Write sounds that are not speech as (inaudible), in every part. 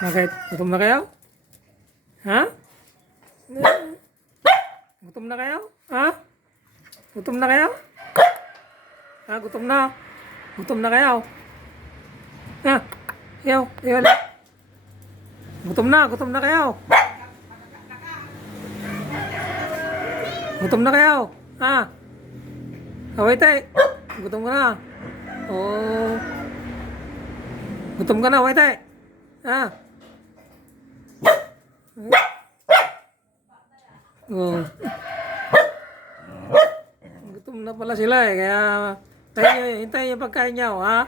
Bakit? Gutom na kayo? Ha? Gutom na kayo? Ha? Gutom na kayo? Ha? Gutom na? Gutom na kayo? Ha? Ayaw, ayaw na. Gutom na, gutom na kayo. Gutom na kayo. Ha? Away tay. Gutom ka na. Oh. Gutom ka na, away tay. Ha? Oh. Gutom na pala sila eh, kaya tayo, hintayin yung pagkain niyo, ha?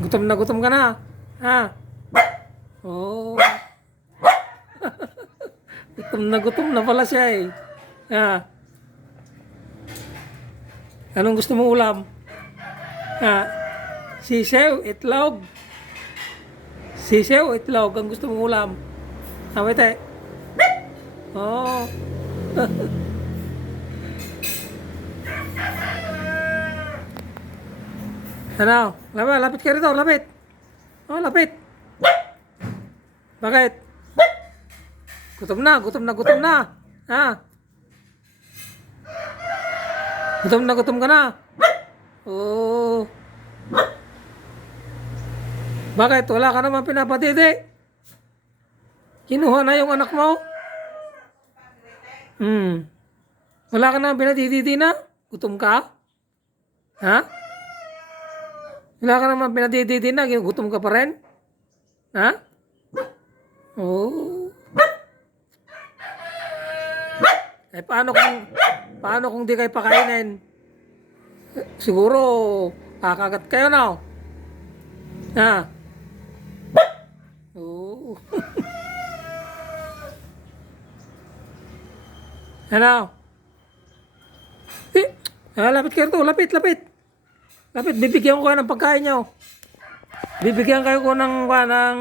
Gutom na gutom ka na, ha? Oh. (laughs) gutom na gutom na pala siya eh. Ha? Anong gusto mo ulam? Ha? Sisew, itlog. Sisew, itlog. Ang gusto mong ulam. Ha, wait eh. Oh. (laughs) ano? Lapit, lapit ka rito, lapit. Oh, lapit. Bakit? Gutom na, gutom na, gutom na. Ha? Gutom na, gutom ka na. Oh. Bakit? Wala ka naman pinapatiti. Kinuha na yung anak mo. Hmm. Wala ka naman pinatititi na? Gutom ka? Ha? Wala ka naman pinatititi na? Gutom ka pa rin? Ha? Oh. Eh paano kung paano kung di kayo pakainin? Siguro kakagat kayo na. Ha? Oo. ano? Eh, ah, lapit kayo to. Lapit, lapit. Lapit, bibigyan ko kayo ng pagkain nyo. Bibigyan kayo ko ng, ng